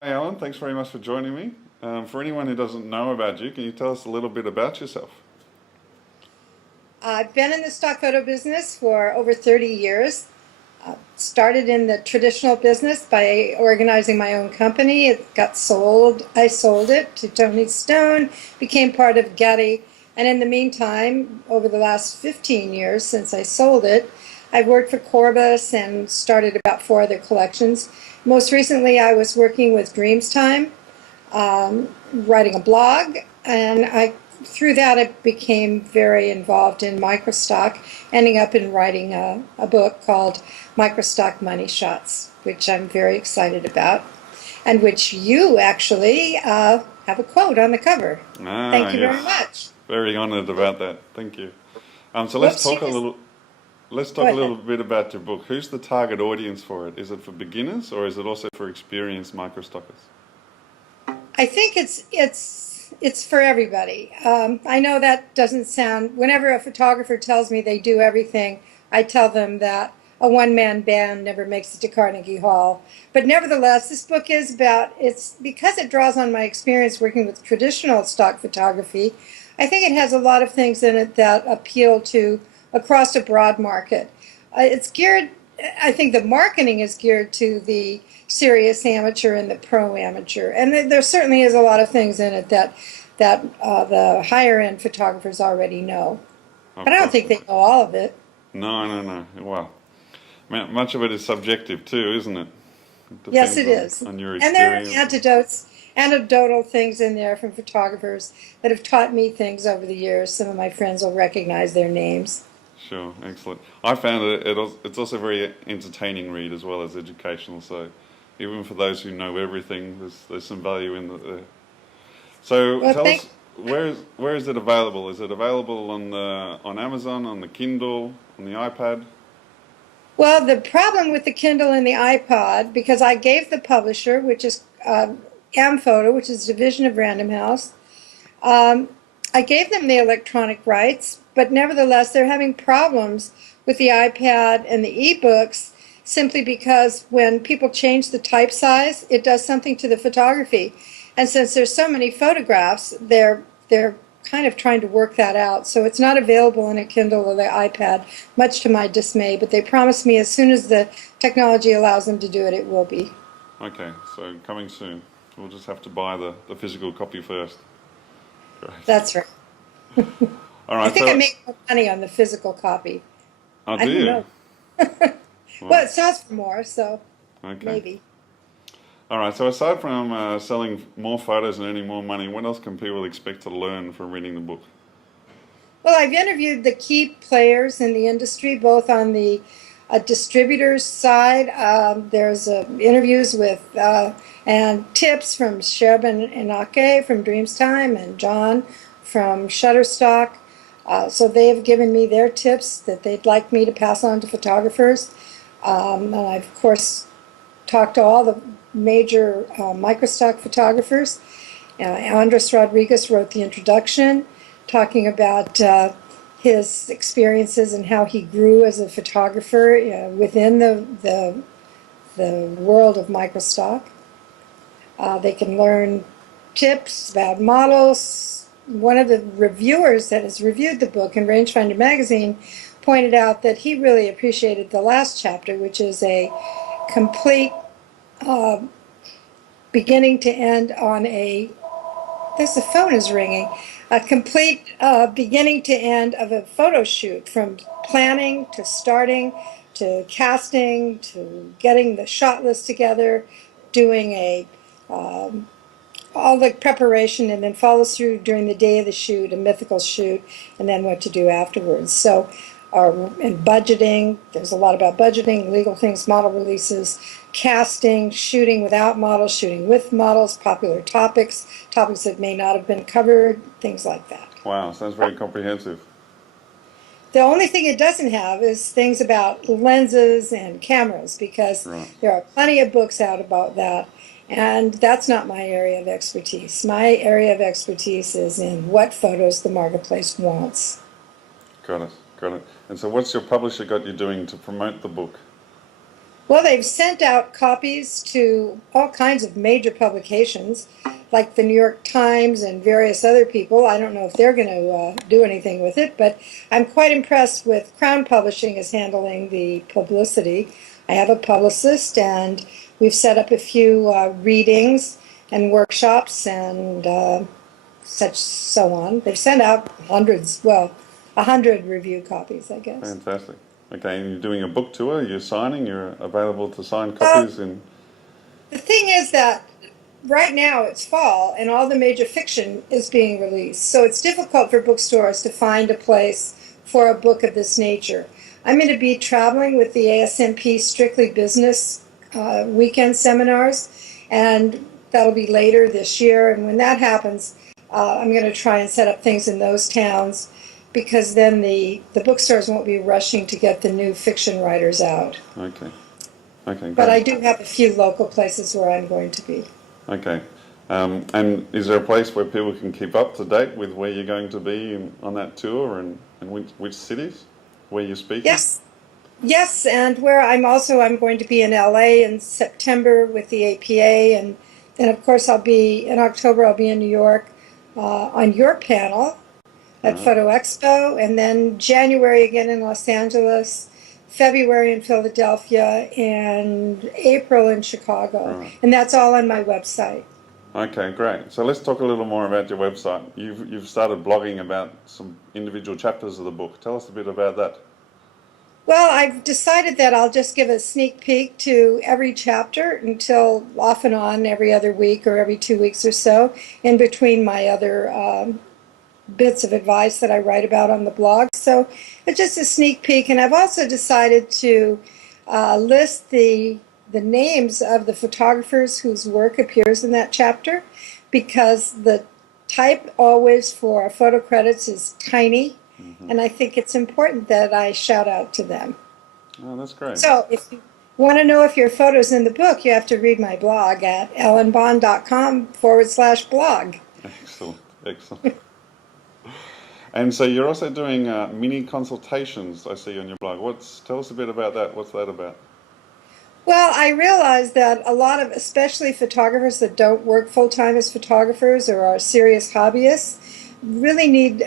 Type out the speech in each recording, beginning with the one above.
Hey Alan, thanks very much for joining me. For anyone who doesn't know about you, can you tell us a little bit about yourself? I've been in the stock photo business for over 30 years. Started in the traditional business by organizing my own company. It got sold. I sold it to Tony Stone, became part of Getty. And in the meantime, over the last 15 years since I sold it, I've worked for Corbis and started about four other collections. Most recently, I was working with Dreamstime, writing a blog, and through that I became very involved in Microstock, ending up in writing a book called Microstock Money Shots, which I'm very excited about, and which you actually have a quote on the cover. Ah, Thank you very yes. much. Very honoured about that. Thank you. So let's Whoops, talk a little. Let's go talk a ahead. little bit about your book. Who's the target audience for it? Is it for beginners or is it also for experienced microstockers? I think it's for everybody. I know that doesn't sound. Whenever a photographer tells me they do everything, I tell them that a one-man band never makes it to Carnegie Hall. But nevertheless, this book is about. It's because it draws on my experience working with traditional stock photography. I think it has a lot of things in it that appeal to across a broad market. It's geared. I think the marketing is geared to the serious amateur and the pro amateur, and there certainly is a lot of things in it that the higher end photographers already know. But Of I don't course. think they know all of it. No, no, no. Well, much of it is subjective too, isn't it? It Yes, depends it is. on your And there are experience. anecdotal things in there from photographers that have taught me things over the years. Some of my friends will recognize their names. Sure, excellent. I found it's also a very entertaining read as well as educational. So even for those who know everything, there's some value in the. So Well, tell thank us where is it available? Is it available on Amazon, on the Kindle, on the iPad? Well, the problem with the Kindle and the iPod, because I gave the publisher, which is Amphoto, which is a division of Random House, um, I gave them the electronic rights, but nevertheless, they're having problems with the iPad and the ebooks simply because when people change the type size, it does something to the photography. And since there's so many photographs, they're kind of trying to work that out. So it's not available in a Kindle or the iPad, much to my dismay, but they promised me as soon as the technology allows them to do it, it will be. Okay, so coming soon. We'll just have to buy the physical copy first. Great. That's right. All I right, think I so make more money on the physical copy. oh, I do don't you? know. Well, Well, it sells for more, so okay. maybe. All right, so aside from selling more photos and earning more money, what else can people expect to learn from reading the book? Well, I've interviewed the key players in the industry, both on the distributors side. There's interviews with and tips from Sherbin Inake from Dreamstime and John from Shutterstock. So they have given me their tips that they'd like me to pass on to photographers. And I've, of course, talked to all the major microstock photographers. Andres Rodriguez wrote the introduction, talking about his experiences and how he grew as a photographer within the world of microstock. They can learn tips about models. One of the reviewers that has reviewed the book in Rangefinder magazine pointed out that he really appreciated the last chapter, which is a complete uh, beginning to end on a there's the phone is ringing. A complete beginning to end of a photo shoot from planning to starting to casting to getting the shot list together, doing um, all the preparation, and then follows through during the day of the shoot, a mythical shoot, and then what to do afterwards. So, and budgeting, there's a lot about budgeting, legal things, model releases, casting, shooting without models, shooting with models, popular topics, topics that may not have been covered, things like that. Wow, sounds very comprehensive. The only thing it doesn't have is things about lenses and cameras, because Right. there are plenty of books out about that, and that's not my area of expertise. My area of expertise is in what photos the marketplace wants. Got it. Got it. And so, what's your publisher got you doing to promote the book? Well, they've sent out copies to all kinds of major publications, like the New York Times and various other people. I don't know if they're going to do anything with it, but I'm quite impressed with Crown Publishing is handling the publicity. I have a publicist, and we've set up a few readings and workshops and such so on. They've sent out hundreds, well, 100 review copies, I guess. Fantastic. Okay, and you're doing a book tour, you're signing, you're available to sign Well, copies in... the thing is that right now it's fall and all the major fiction is being released. So it's difficult for bookstores to find a place for a book of this nature. I'm going to be traveling with the ASMP Strictly Business weekend seminars, and that'll be later this year. And when that happens, I'm going to try and set up things in those towns, because then the bookstores won't be rushing to get the new fiction writers out. Okay. Okay, great. But I do have a few local places where I'm going to be. Okay. And is there a place where people can keep up to date with where you're going to be on that tour, and which cities where you're speaking? Yes. Yes, and where I'm going to be in LA in September with the APA, and then of course in October I'll be in New York on your panel at Photo Expo, and then January again in Los Angeles, February in Philadelphia, and April in Chicago. Right. And that's all on my website. Okay, great. So let's talk a little more about your website. You've started blogging about some individual chapters of the book. Tell us a bit about that. Well, I've decided that I'll just give a sneak peek to every chapter until off and on every other week or every 2 weeks or so, in between my other bits of advice that I write about on the blog. So it's just a sneak peek. And I've also decided to list the names of the photographers whose work appears in that chapter, because the type always for photo credits is tiny. Mm-hmm. And I think it's important that I shout out to them. Oh, that's great. So if you want to know if your photo's in the book, you have to read my blog at ellenboughn.com/blog. Excellent, excellent. And so you're also doing mini consultations, I see on your blog. Tell us a bit about that. What's that about? Well, I realize that a lot of, especially photographers that don't work full-time as photographers or are serious hobbyists, really need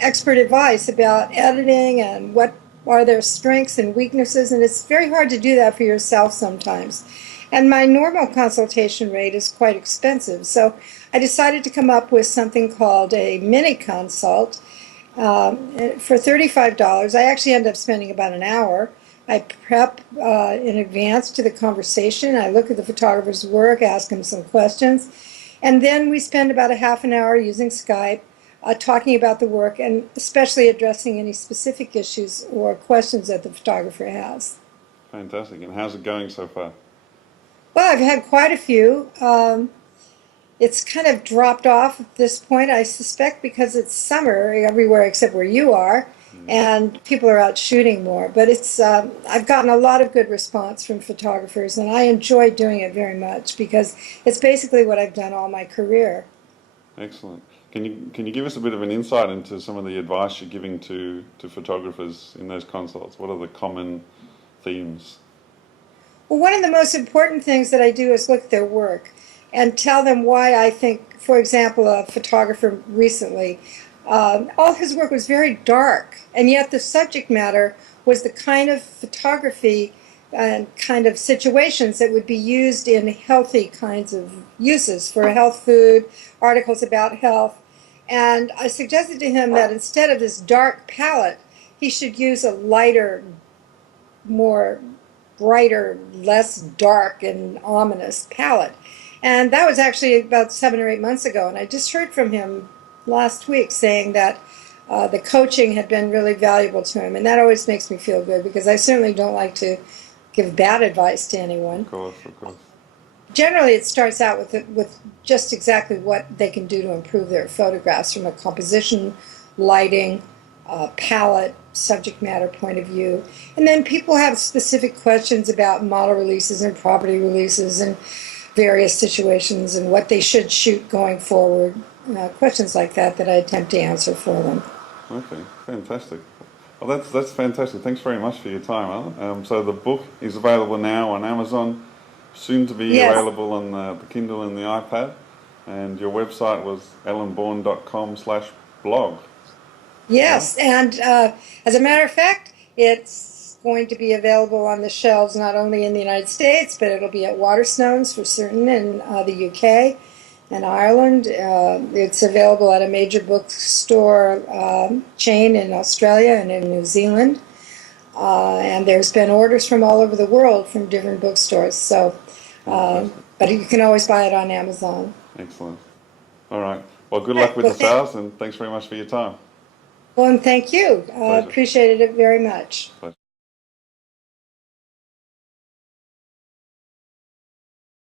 expert advice about editing and what are their strengths and weaknesses, and it's very hard to do that for yourself sometimes. And my normal consultation rate is quite expensive, so I decided to come up with something called a mini consult for $35. I actually end up spending about an hour. I prep in advance to the conversation. I look at the photographer's work, ask him some questions, and then we spend about a half an hour using Skype talking about the work, and especially addressing any specific issues or questions that the photographer has. Fantastic. And how's it going so far? Well, I've had quite a few. It's kind of dropped off at this point, I suspect, because it's summer everywhere except where you are, and people are out shooting more. But I've gotten a lot of good response from photographers, and I enjoy doing it very much because it's basically what I've done all my career. Excellent. Can you give us a bit of an insight into some of the advice you're giving to photographers in those consults? What are the common themes? Well, one of the most important things that I do is look at their work and tell them why I think, for example, a photographer recently, all his work was very dark, and yet the subject matter was the kind of photography and kind of situations that would be used in healthy kinds of uses for health food, articles about health. And I suggested to him that instead of this dark palette, he should use a lighter, more brighter, less dark and ominous palette. And that was actually about 7 or 8 months ago. And I just heard from him last week saying that the coaching had been really valuable to him. And that always makes me feel good, because I certainly don't like to give bad advice to anyone. Of course, of course. Generally, it starts out with just exactly what they can do to improve their photographs from a composition, lighting, palette, subject matter point of view. And then people have specific questions about model releases and property releases and various situations and what they should shoot going forward. Questions like that I attempt to answer for them. Okay, fantastic. Well, that's fantastic. Thanks very much for your time, Ellen. So the book is available now on Amazon, soon to be Yes. available on the Kindle and the iPad. And your website was ellenboughn.com/blog. Yes, and as a matter of fact, it's going to be available on the shelves not only in the United States, but it'll be at Waterstones for certain in the UK and Ireland. It's available at a major bookstore chain in Australia and in New Zealand. And there's been orders from all over the world from different bookstores. So, but you can always buy it on Amazon. Excellent. All right. Well, good luck with the sales, and thanks very much for your time. Well, and thank you. Pleasure. Appreciated it very much. Pleasure.